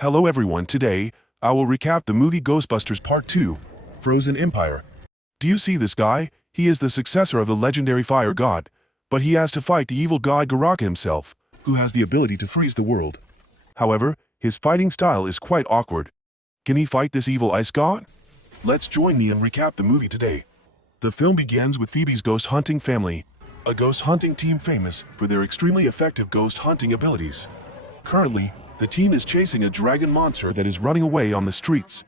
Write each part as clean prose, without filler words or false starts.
Hello everyone, today, I will recap the movie Ghostbusters Part 2, Frozen Empire. Do you see this guy? He is the successor of the legendary fire god, but he has to fight the evil god Garaka himself, who has the ability to freeze the world. However, his fighting style is quite awkward. Can he fight this evil ice god? Let's join me and recap the movie today. The film begins with Phoebe's ghost hunting family, a ghost hunting team famous for their extremely effective ghost hunting abilities. Currently, the team is chasing a dragon monster that is running away on the streets.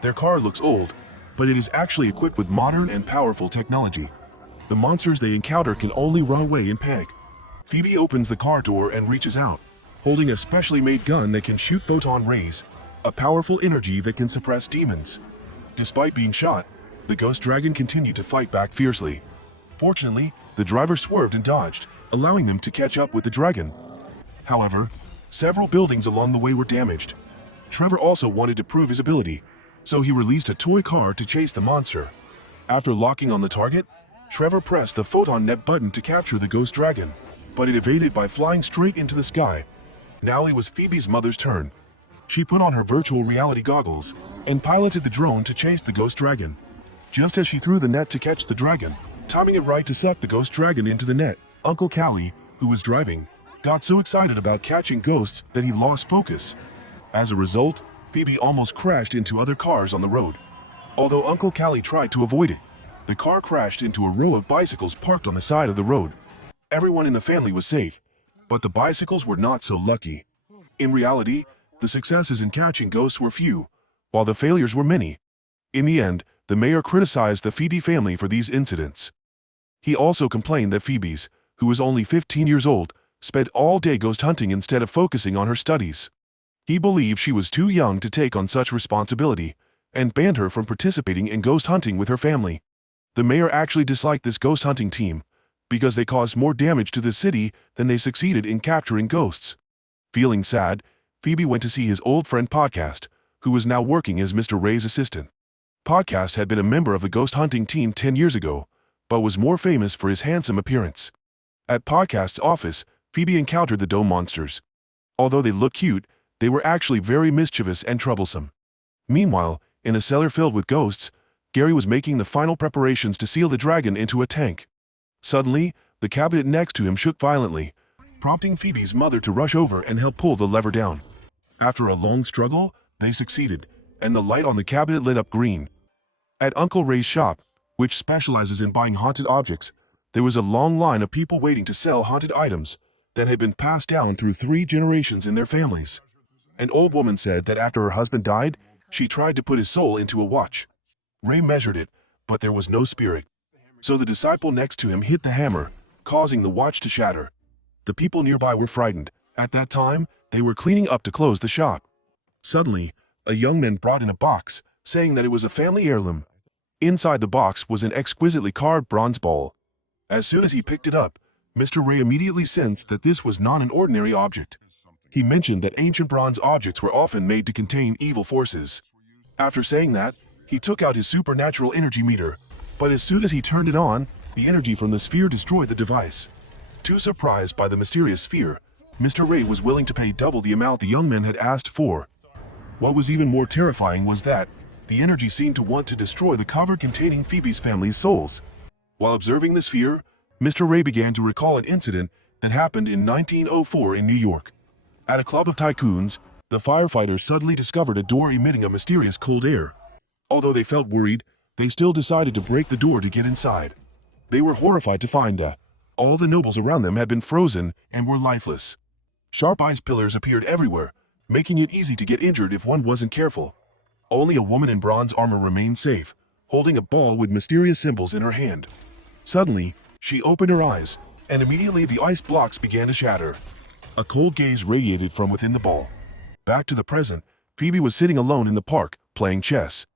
Their car looks old, but it is actually equipped with modern and powerful technology. The monsters they encounter can only run away in panic. Phoebe opens the car door and reaches out, holding a specially made gun that can shoot photon rays, a powerful energy that can suppress demons. Despite being shot, the ghost dragon continued to fight back fiercely. Fortunately, the driver swerved and dodged, allowing them to catch up with the dragon. However, several buildings along the way were damaged. Trevor also wanted to prove his ability, so he released a toy car to chase the monster. After locking on the target, Trevor pressed the photon net button to capture the ghost dragon, but it evaded by flying straight into the sky. Now it was Phoebe's mother's turn. She put on her virtual reality goggles and piloted the drone to chase the ghost dragon. Just as she threw the net to catch the dragon, timing it right to suck the ghost dragon into the net, Uncle Callie, who was driving, got so excited about catching ghosts that he lost focus. As a result, Phoebe almost crashed into other cars on the road. Although Uncle Callie tried to avoid it, the car crashed into a row of bicycles parked on the side of the road. Everyone in the family was safe, but the bicycles were not so lucky. In reality, the successes in catching ghosts were few, while the failures were many. In the end, the mayor criticized the Phoebe family for these incidents. He also complained that Phoebe's, who was only 15 years old, spent all day ghost hunting instead of focusing on her studies. He believed she was too young to take on such responsibility, and banned her from participating in ghost hunting with her family. The mayor actually disliked this ghost hunting team, because they caused more damage to the city than they succeeded in capturing ghosts. Feeling sad, Phoebe went to see his old friend Podcast, who was now working as Mr. Ray's assistant. Podcast had been a member of the ghost hunting team 10 years ago, but was more famous for his handsome appearance. At Podcast's office, Phoebe encountered the dome monsters. Although they looked cute, they were actually very mischievous and troublesome. Meanwhile, in a cellar filled with ghosts, Gary was making the final preparations to seal the dragon into a tank. Suddenly, the cabinet next to him shook violently, prompting Phoebe's mother to rush over and help pull the lever down. After a long struggle, they succeeded, and the light on the cabinet lit up green. At Uncle Ray's shop, which specializes in buying haunted objects, there was a long line of people waiting to sell haunted items that had been passed down through 3 generations in their families. An old woman said that after her husband died, she tried to put his soul into a watch. Ray measured it, but there was no spirit. So the disciple next to him hit the hammer, causing the watch to shatter. The people nearby were frightened. At that time, they were cleaning up to close the shop. Suddenly, a young man brought in a box, saying that it was a family heirloom. Inside the box was an exquisitely carved bronze bowl. As soon as he picked it up, Mr. Ray immediately sensed that this was not an ordinary object. He mentioned that ancient bronze objects were often made to contain evil forces. After saying that, he took out his supernatural energy meter, but as soon as he turned it on, the energy from the sphere destroyed the device. Too surprised by the mysterious sphere, Mr. Ray was willing to pay double the amount the young man had asked for. What was even more terrifying was that the energy seemed to want to destroy the cover containing Phoebe's family's souls. While observing the sphere, Mr. Ray began to recall an incident that happened in 1904 in New York. At a club of tycoons, the firefighters suddenly discovered a door emitting a mysterious cold air. Although they felt worried, they still decided to break the door to get inside. They were horrified to find that all the nobles around them had been frozen and were lifeless. Sharp ice pillars appeared everywhere, making it easy to get injured if one wasn't careful. Only a woman in bronze armor remained safe, holding a ball with mysterious symbols in her hand. Suddenly, she opened her eyes, and immediately the ice blocks began to shatter. A cold gaze radiated from within the ball. Back to the present, Phoebe was sitting alone in the park, playing chess.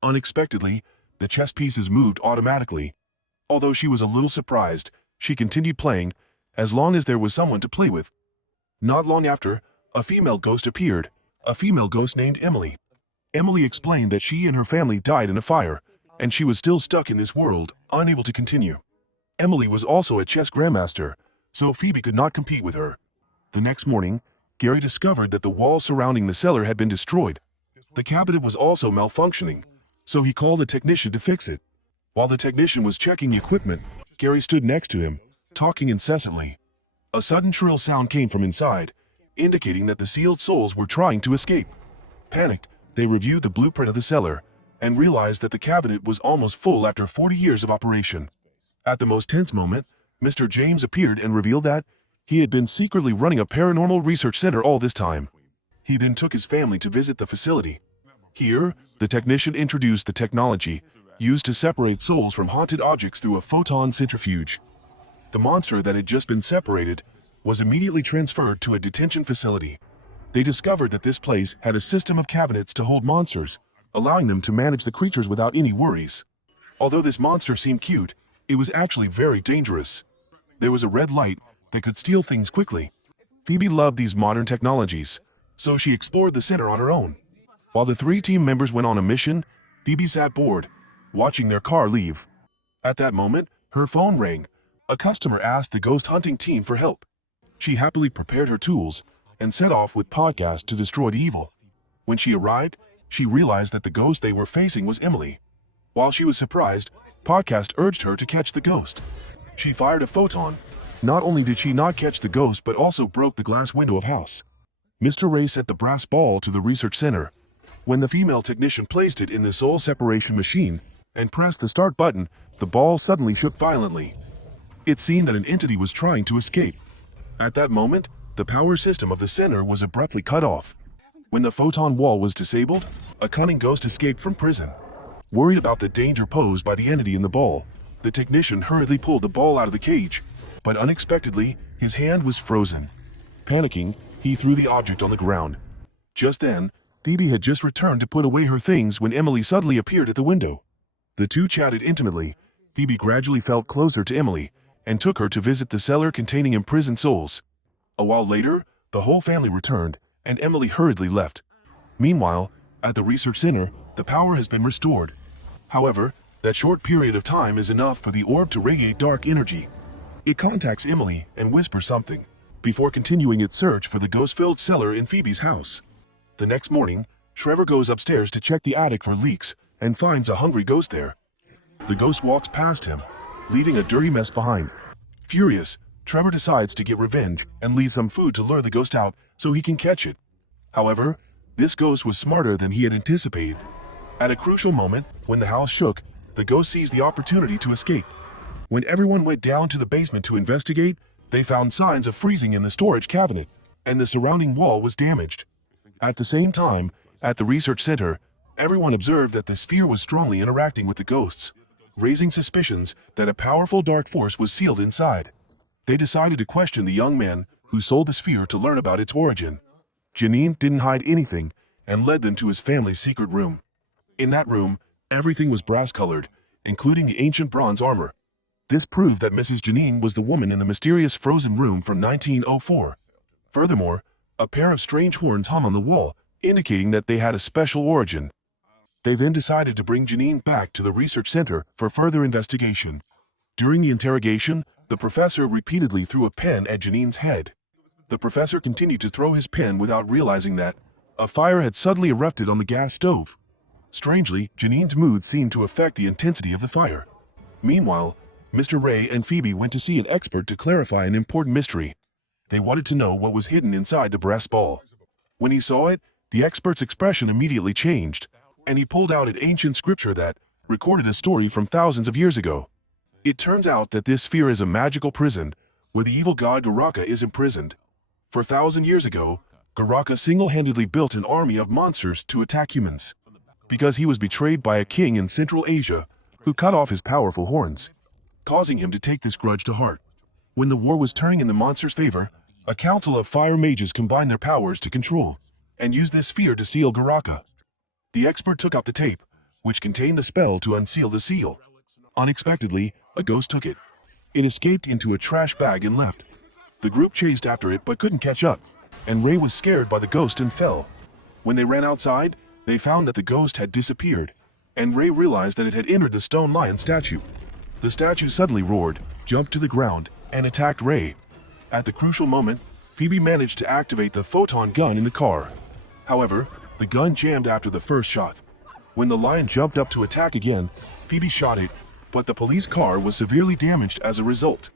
Unexpectedly, the chess pieces moved automatically. Although she was a little surprised, she continued playing, as long as there was someone to play with. Not long after, a female ghost appeared, a female ghost named Emily. Emily explained that she and her family died in a fire, and she was still stuck in this world, unable to continue. Emily was also a chess grandmaster, so Phoebe could not compete with her. The next morning, Gary discovered that the wall surrounding the cellar had been destroyed. The cabinet was also malfunctioning, so he called a technician to fix it. While the technician was checking the equipment, Gary stood next to him, talking incessantly. A sudden shrill sound came from inside, indicating that the sealed souls were trying to escape. Panicked, they reviewed the blueprint of the cellar and realized that the cabinet was almost full after 40 years of operation. At the most tense moment, Mr. James appeared and revealed that he had been secretly running a paranormal research center all this time. He then took his family to visit the facility. Here, the technician introduced the technology used to separate souls from haunted objects through a photon centrifuge. The monster that had just been separated was immediately transferred to a detention facility. They discovered that this place had a system of cabinets to hold monsters, allowing them to manage the creatures without any worries. Although this monster seemed cute, it was actually very dangerous. There was a red light that could steal things quickly. Phoebe loved these modern technologies, so she explored the center on her own. While the 3 team members went on a mission, Phoebe sat bored, watching their car leave. At that moment, her phone rang. A customer asked the ghost hunting team for help. She happily prepared her tools and set off with Podcast to destroy the evil. When she arrived, she realized that the ghost they were facing was Emily. While she was surprised, Podcast urged her to catch the ghost. She fired a photon. Not only did she not catch the ghost, but also broke the glass window of house. Mr. Ray set the brass ball to the research center. When the female technician placed it in the soul separation machine and pressed the start button, the ball suddenly shook violently. It seemed that an entity was trying to escape. At that moment, the power system of the center was abruptly cut off. When the photon wall was disabled, a cunning ghost escaped from prison. Worried about the danger posed by the entity in the ball, the technician hurriedly pulled the ball out of the cage, but unexpectedly, his hand was frozen. Panicking, he threw the object on the ground. Just then, Phoebe had just returned to put away her things when Emily suddenly appeared at the window. The two chatted intimately. Phoebe gradually felt closer to Emily and took her to visit the cellar containing imprisoned souls. A while later, the whole family returned, and Emily hurriedly left. Meanwhile, at the research center, the power has been restored. However, that short period of time is enough for the orb to radiate dark energy. It contacts Emily and whispers something, before continuing its search for the ghost-filled cellar in Phoebe's house. The next morning, Trevor goes upstairs to check the attic for leaks and finds a hungry ghost there. The ghost walks past him, leaving a dirty mess behind. Furious, Trevor decides to get revenge and leave some food to lure the ghost out so he can catch it. However, this ghost was smarter than he had anticipated. At a crucial moment, when the house shook, the ghost seized the opportunity to escape. When everyone went down to the basement to investigate, they found signs of freezing in the storage cabinet, and the surrounding wall was damaged. At the same time, at the research center, everyone observed that the sphere was strongly interacting with the ghosts, raising suspicions that a powerful dark force was sealed inside. They decided to question the young man who sold the sphere to learn about its origin. Janine didn't hide anything and led them to his family's secret room. In that room, everything was brass-colored, including the ancient bronze armor. This proved that Mrs. Janine was the woman in the mysterious frozen room from 1904. Furthermore, a pair of strange horns hung on the wall, indicating that they had a special origin. They then decided to bring Janine back to the research center for further investigation. During the interrogation, the professor repeatedly threw a pen at Janine's head. The professor continued to throw his pen without realizing that a fire had suddenly erupted on the gas stove. Strangely, Janine's mood seemed to affect the intensity of the fire. Meanwhile, Mr. Ray and Phoebe went to see an expert to clarify an important mystery. They wanted to know what was hidden inside the brass ball. When he saw it, the expert's expression immediately changed, and he pulled out an ancient scripture that recorded a story from thousands of years ago. It turns out that this sphere is a magical prison where the evil god Goraka is imprisoned. 4,000 years ago, Goraka single-handedly built an army of monsters to attack humans. Because he was betrayed by a king in Central Asia who cut off his powerful horns, causing him to take this grudge to heart. When the war was turning in the monster's favor, a council of fire mages combined their powers to control and use this sphere to seal Goraka. The expert took out the tape, which contained the spell to unseal the seal. Unexpectedly, a ghost took it. It escaped into a trash bag and left. The group chased after it but couldn't catch up, and Ray was scared by the ghost and fell. When they ran outside, they found that the ghost had disappeared, and Ray realized that it had entered the stone lion statue. The statue suddenly roared, jumped to the ground, and attacked Ray. At the crucial moment, Phoebe managed to activate the photon gun in the car. However, the gun jammed after the first shot. When the lion jumped up to attack again, Phoebe shot it, but the police car was severely damaged as a result.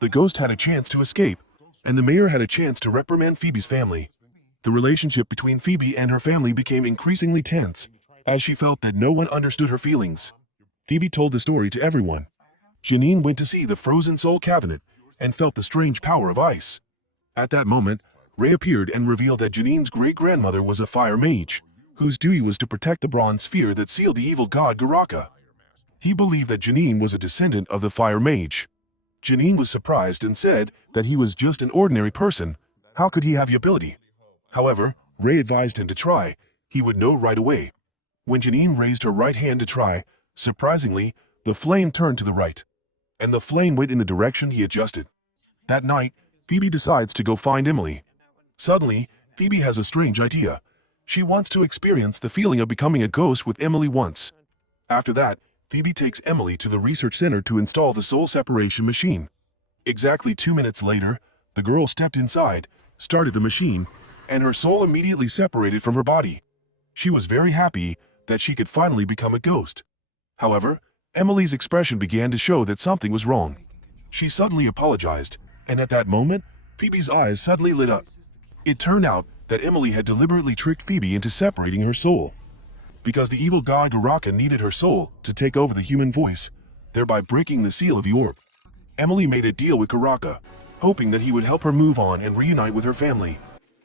The ghost had a chance to escape, and the mayor had a chance to reprimand Phoebe's family. The relationship between Phoebe and her family became increasingly tense, as she felt that no one understood her feelings. Phoebe told the story to everyone. Janine went to see the frozen soul cabinet and felt the strange power of ice. At that moment, Ray appeared and revealed that Janine's great-grandmother was a fire mage, whose duty was to protect the bronze sphere that sealed the evil god Garaka. He believed that Janine was a descendant of the fire mage. Janine was surprised and said that he was just an ordinary person. How could he have the ability? However, Ray advised him to try. He would know right away. When Janine raised her right hand to try, surprisingly, the flame turned to the right, and the flame went in the direction he adjusted. That night, Phoebe decides to go find Emily. Suddenly, Phoebe has a strange idea. She wants to experience the feeling of becoming a ghost with Emily once. After that, Phoebe takes Emily to the research center to install the soul separation machine. Exactly 2 minutes later, the girl stepped inside, started the machine, and her soul immediately separated from her body. She was very happy that she could finally become a ghost. However, Emily's expression began to show that something was wrong. She suddenly apologized, and at that moment, Phoebe's eyes suddenly lit up. It turned out that Emily had deliberately tricked Phoebe into separating her soul, because the evil god Garaka needed her soul to take over the human voice, thereby breaking the seal of the orb. Emily made a deal with Garaka, hoping that he would help her move on and reunite with her family.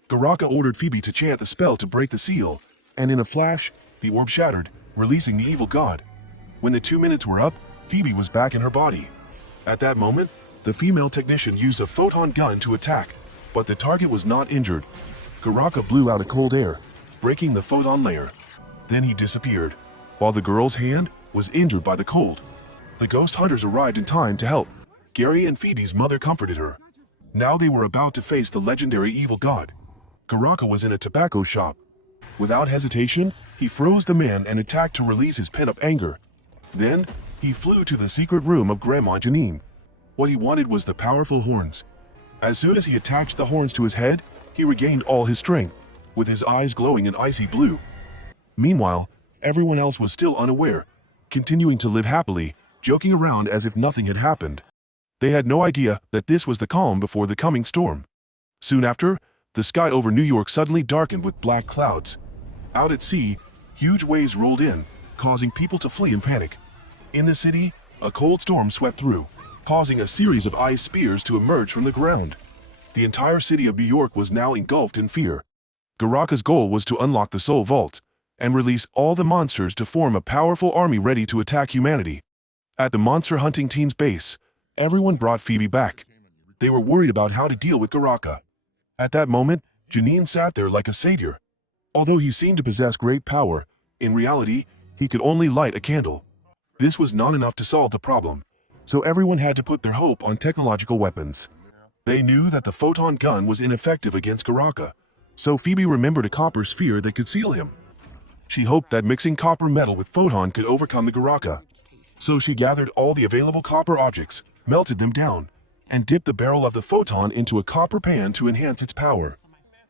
Garaka ordered Phoebe to chant the spell to break the seal, and in a flash, the orb shattered, releasing the evil god. When the 2 minutes were up, Phoebe was back in her body. At that moment, the female technician used a photon gun to attack, but the target was not injured. Garaka blew out a cold air, breaking the photon layer. Then he disappeared, while the girl's hand was injured by the cold. The ghost hunters arrived in time to help. Gary and Phoebe's mother comforted her. Now they were about to face the legendary evil god. Garaka was in a tobacco shop. Without hesitation, he froze the man and attacked to release his pent-up anger. Then, he flew to the secret room of Grandma Janine. What he wanted was the powerful horns. As soon as he attached the horns to his head, he regained all his strength, with his eyes glowing an icy blue. Meanwhile, everyone else was still unaware, continuing to live happily, joking around as if nothing had happened. They had no idea that this was the calm before the coming storm. Soon after, the sky over New York suddenly darkened with black clouds. Out at sea, huge waves rolled in, causing people to flee in panic. In the city, a cold storm swept through, causing a series of ice spears to emerge from the ground. The entire city of New York was now engulfed in fear. Garaka's goal was to unlock the Soul Vault and release all the monsters to form a powerful army ready to attack humanity. At the monster hunting team's base, everyone brought Phoebe back. They were worried about how to deal with Garaka. At that moment, Janine sat there like a savior. Although he seemed to possess great power, in reality, he could only light a candle. This was not enough to solve the problem, so everyone had to put their hope on technological weapons. They knew that the photon gun was ineffective against Garaka, so Phoebe remembered a copper sphere that could seal him. She hoped that mixing copper metal with photon could overcome the Garaka. So she gathered all the available copper objects, melted them down, and dipped the barrel of the photon into a copper pan to enhance its power.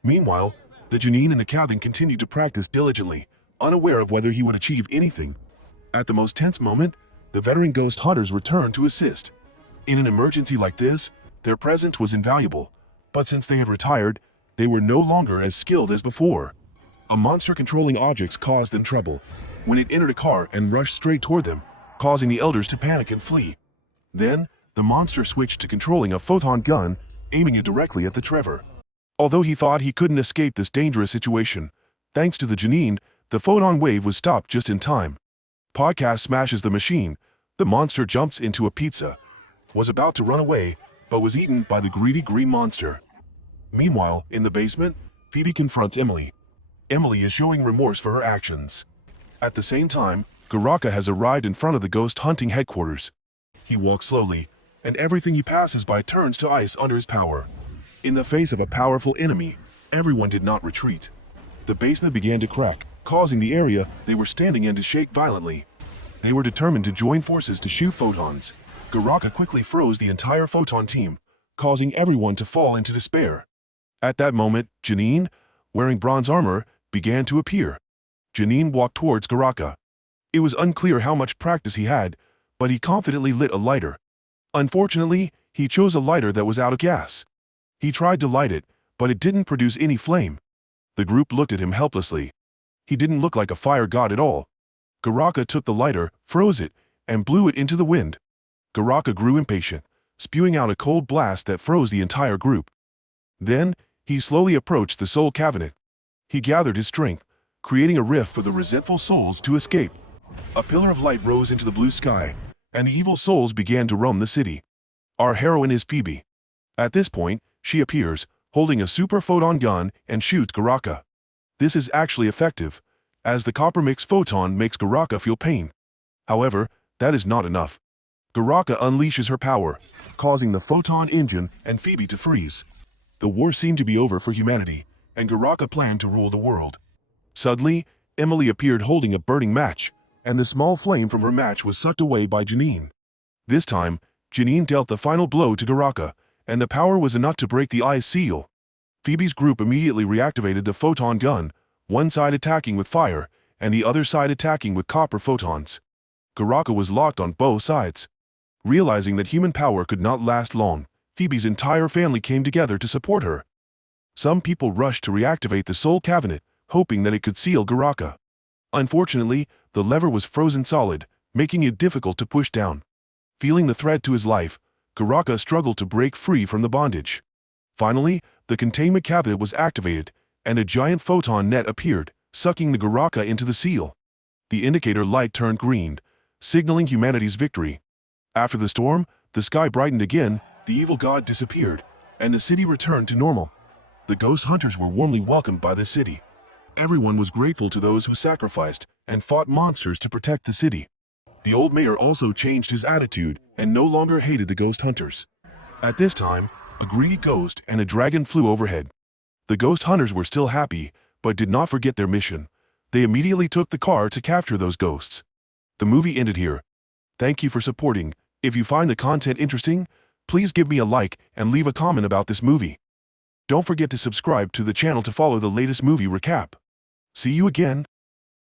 Meanwhile, the Janine in the cabin continued to practice diligently, unaware of whether he would achieve anything. At the most tense moment, the veteran ghost hunters returned to assist. In an emergency like this, their presence was invaluable, but since they had retired, they were no longer as skilled as before. A monster controlling objects caused them trouble when it entered a car and rushed straight toward them, causing the elders to panic and flee. Then, the monster switched to controlling a photon gun, aiming it directly at the Trevor. Although he thought he couldn't escape this dangerous situation, thanks to the Janine, the photon wave was stopped just in time. Podcast smashes the machine. The monster jumps into a pizza, was about to run away, but was eaten by the greedy green monster. Meanwhile, in the basement, Phoebe confronts Emily. Emily is showing remorse for her actions. At the same time, Garaka has arrived in front of the ghost hunting headquarters. He walks slowly, and everything he passes by turns to ice under his power. In the face of a powerful enemy, everyone did not retreat. The basement began to crack, causing the area they were standing in to shake violently. They were determined to join forces to shoot photons. Garaka quickly froze the entire photon team, causing everyone to fall into despair. At that moment, Janine, wearing bronze armor, began to appear. Janine walked towards Garaka. It was unclear how much practice he had, but he confidently lit a lighter. Unfortunately, he chose a lighter that was out of gas. He tried to light it, but it didn't produce any flame. The group looked at him helplessly. He didn't look like a fire god at all. Garaka took the lighter, froze it, and blew it into the wind. Garaka grew impatient, spewing out a cold blast that froze the entire group. Then, he slowly approached the soul cabinet. He gathered his strength, creating a rift for the resentful souls to escape. A pillar of light rose into the blue sky, and the evil souls began to roam the city. Our heroine is Phoebe. At this point, she appears, holding a super photon gun, and shoots Garaka. This is actually effective, as the copper mix photon makes Garaka feel pain. However, that is not enough. Garaka unleashes her power, causing the photon engine and Phoebe to freeze. The war seemed to be over for humanity, and Garaka planned to rule the world. Suddenly, Emily appeared holding a burning match, and the small flame from her match was sucked away by Janine. This time, Janine dealt the final blow to Garaka, and the power was enough to break the ice seal. Phoebe's group immediately reactivated the photon gun, one side attacking with fire, and the other side attacking with copper photons. Garaka was locked on both sides. Realizing that human power could not last long, Phoebe's entire family came together to support her. Some people rushed to reactivate the soul cabinet, hoping that it could seal Garaka. Unfortunately, the lever was frozen solid, making it difficult to push down. Feeling the threat to his life, Garaka struggled to break free from the bondage. Finally, the containment cabinet was activated, and a giant photon net appeared, sucking the Garaka into the seal. The indicator light turned green, signaling humanity's victory. After the storm, the sky brightened again, the evil god disappeared, and the city returned to normal. The ghost hunters were warmly welcomed by the city. Everyone was grateful to those who sacrificed and fought monsters to protect the city. The old mayor also changed his attitude and no longer hated the ghost hunters. At this time, a greedy ghost and a dragon flew overhead. The ghost hunters were still happy, but did not forget their mission. They immediately took the car to capture those ghosts. The movie ended here. Thank you for supporting. If you find the content interesting, please give me a like and leave a comment about this movie. Don't forget to subscribe to the channel to follow the latest movie recap. See you again.